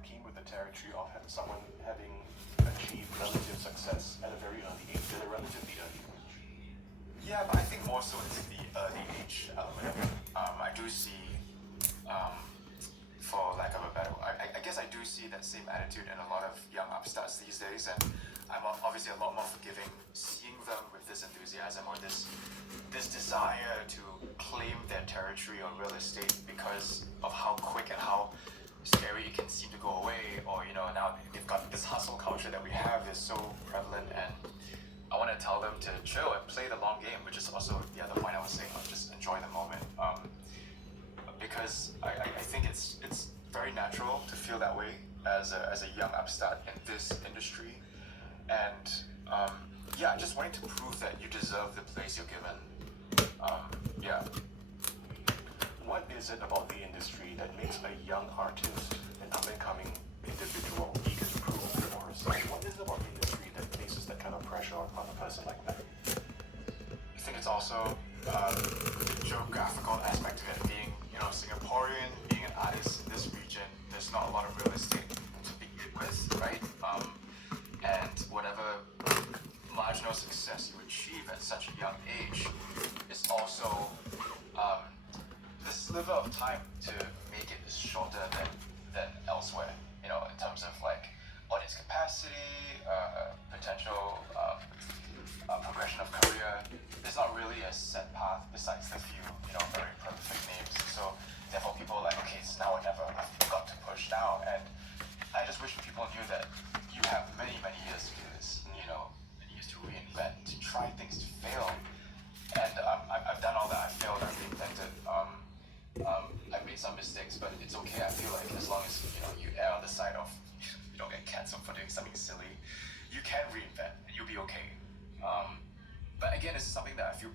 that came with the territory of someone having achieved relative success at a very early age, at a relatively early age. Yeah, but I think more so it's the early age element. I do see, for lack of a better word, I guess I do see that same attitude in a lot of young upstarts these days, and I'm obviously a lot more forgiving seeing them with this enthusiasm or this desire to claim their territory or real estate because of how quick and how scary it can seem to go away, or now they've got this hustle culture that we have is so prevalent, and I want to tell them to chill and play the long game, which is also the other point I was saying, just enjoy the moment. Because I think it's very natural to feel that way as a young upstart in this industry, and I just wanted to prove that you deserve the place you're given. What is it about the industry that makes a young artist, an up-and-coming individual, eager to prove for herself? What is it about the industry that places that kind of pressure on a person like that? I think it's also the geographical aspect of it, being Singaporean, being an artist in this region. There's not a lot of real estate to begin with, right? And whatever marginal success you achieve at such a young age is also the sliver of time to make it shorter than elsewhere, in terms of like audience capacity, potential progression of career. There's not really a set path besides the few, very prolific names. So therefore people are like, okay, it's now or never. I've got to push now. And I just wish people knew that you have many, many years to do this, many years to reinvent, to try things, to fail. And I've done all that. I failed, I've reinvented. I've made some mistakes, but it's okay. I feel like as long as you err on the side of you don't get cancelled for doing something silly, you can reinvent and you'll be okay. But again, it's something that I feel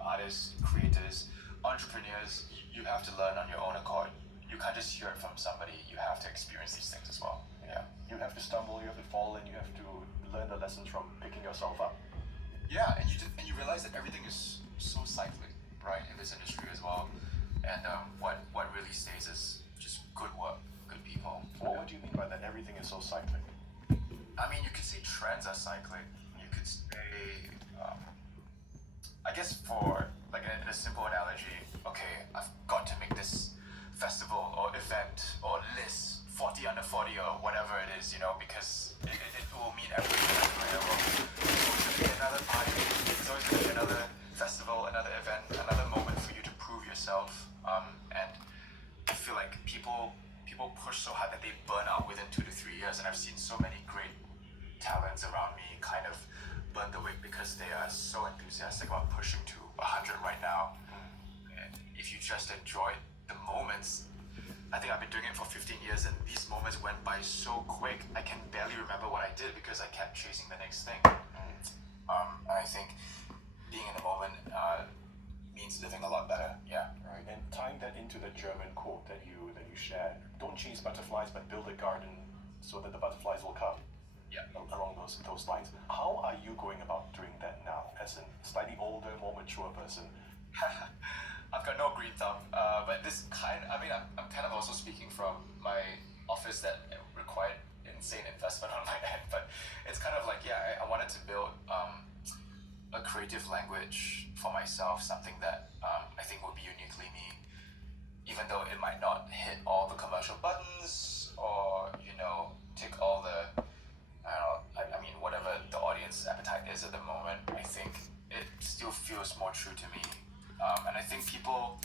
artists, creators, entrepreneurs, you have to learn on your own accord. You can't just hear it from somebody. You have to experience these things as well. Yeah. You have to stumble, you have to fall, and you have to learn the lessons from picking yourself up. Yeah, and you realize that everything is so cyclic, right, in this industry as well. And what really stays is just good work, good people. Well, what do you mean by that? Everything is so cyclic. I mean, you could say trends are cyclic. You could say, I guess for like in a simple analogy, okay, I've got to make this festival or event or list 40 under 40 or whatever it is, because it will mean everything in the world. There's always going to be another party, there's always going to be another festival, another event, another moment for you to prove yourself. And I feel like people push so hard that they burn out within 2 to 3 years, and I've seen so many great talents around me kind of burn the wick because they are so enthusiastic about pushing to 100 right now. And if you just enjoy the moments, I think I've been doing it for 15 years, and these moments went by so quick, I can barely remember what I did because I kept chasing the next thing. I think being in the moment means living a lot better. Yeah. Right. And tying that into the German quote that you shared, don't chase butterflies, but build a garden so that the butterflies will come. Yeah. Along those lines. How are you going about doing that now, as a slightly older, more mature person? I've got no green thumb, but I'm kind of also speaking from my office that required insane investment on my end, but it's kind of like, I wanted to build a creative language for myself, something that I think would be uniquely me, even though it might not hit all the commercial buttons or, tick all the, whatever the audience appetite is at the moment. I think it still feels more true to me. And I think people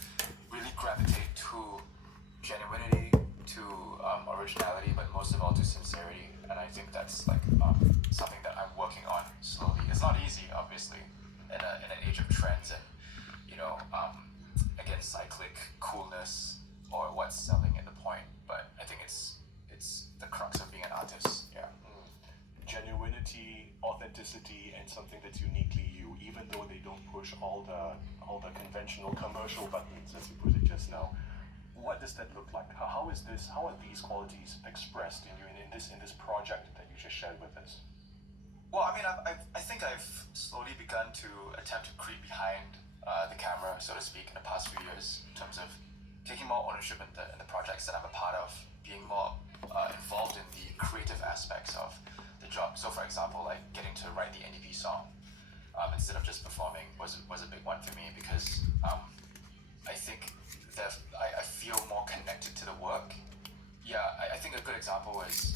really gravitate to genuinity, to originality, but most of all to sincerity. And I think that's like something that I'm working on slowly. It's not easy, obviously, in an age of trends and again, cyclic coolness or what's selling at the point. But I think it's the crux of being an artist. Yeah. Genuinity, authenticity, and something that's uniquely you, even though they don't push all the conventional commercial buttons, as you put it just now. What does that look like? How are these qualities expressed in you in this project that you just shared with us? Well, I think I've slowly begun to attempt to creep behind the camera, so to speak, in the past few years, in terms of taking more ownership in the projects that I'm a part of, being more involved So for example, like getting to write the NDP song instead of just performing was a big one for me because I think that I feel more connected to the work. Yeah, I think a good example is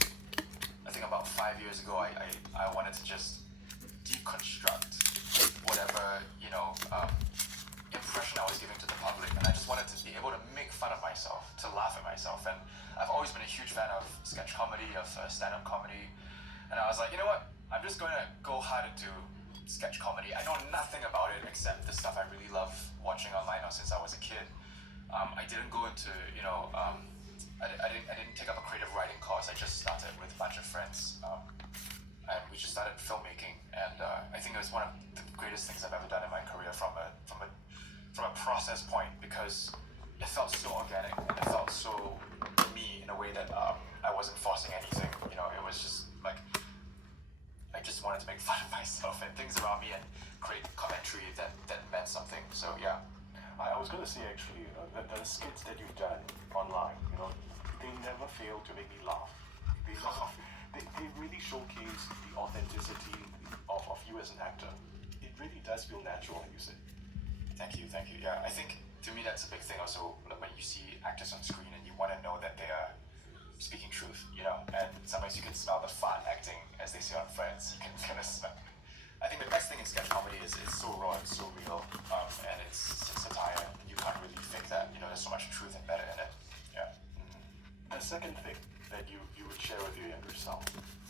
I think about 5 years ago I wanted to just deconstruct whatever impression I was giving to the public, and I just wanted to be able to make fun of myself, to laugh at myself. And I've always been a huge fan of sketch comedy, of stand-up comedy, and I was like, you know what, I'm just going to go hard into sketch comedy. I know nothing about it except the stuff I really love watching online since I was a kid. I didn't go into I didn't take up a creative writing course. I just started with a bunch of friends, and we just started filmmaking. And I think it was one of the greatest things I've ever done in my career from a process point, because it felt so organic and it felt so me in a way that I wasn't forcing anything. It was just like I just wanted to make fun of myself and things around me and create commentary that meant something. So yeah. I was going to say actually, the skits that you've done online, they never fail to make me laugh. They really showcase the authenticity of you as an actor. It really does feel natural, like you said. Thank you. Yeah, I think to me that's a big thing also, when you see actors on screen and you want to know that they are speaking truth, and sometimes you can smell the fun acting, as they say on Friends. You can kind of smell. I think the best thing in sketch comedy is it's so raw, it's so real, and it's satire. You can't really fake that. There's so much truth embedded in it. Yeah. The second thing that you would share with your younger self.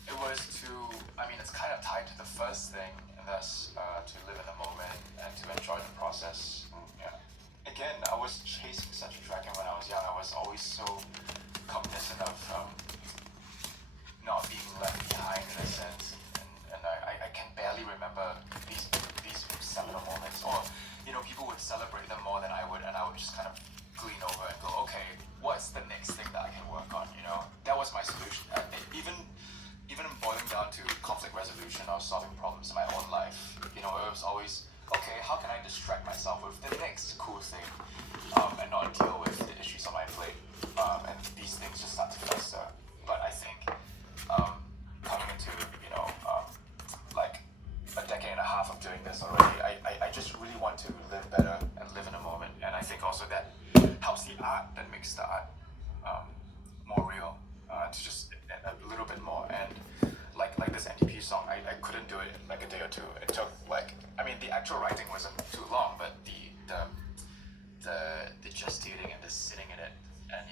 It was it's kind of tied to the first thing, and that's to live in the moment and to enjoy the process. Yeah. Again, I was chasing such a dragon when I was young. I was always so cognizant of not being left behind in a sense, and I can barely remember these seminal moments, or people would celebrate them more than I would, and I would just kind of glean over and go, okay, what's the next thing that I can work on? That was my solution. Even boiling down to conflict resolution or solving problems in my own life, it was always, okay, how can I distract myself with the next cool thing, and not deal with the issues on my plate, and these things just start to fester. But I think coming into like a decade and a half of doing this already, I just really want to live better and live in a moment, and I think also that helps the art, that makes the art more real, to just a little bit more. And like this NDP song, I couldn't do it in like a day or two. It took the actual writing wasn't too long, but the gestating and the sitting in it, and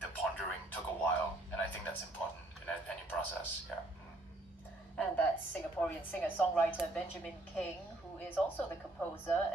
the pondering took a while, and I think that's important in any process. Yeah. And that's Singaporean singer-songwriter Benjamin King, who is also the composer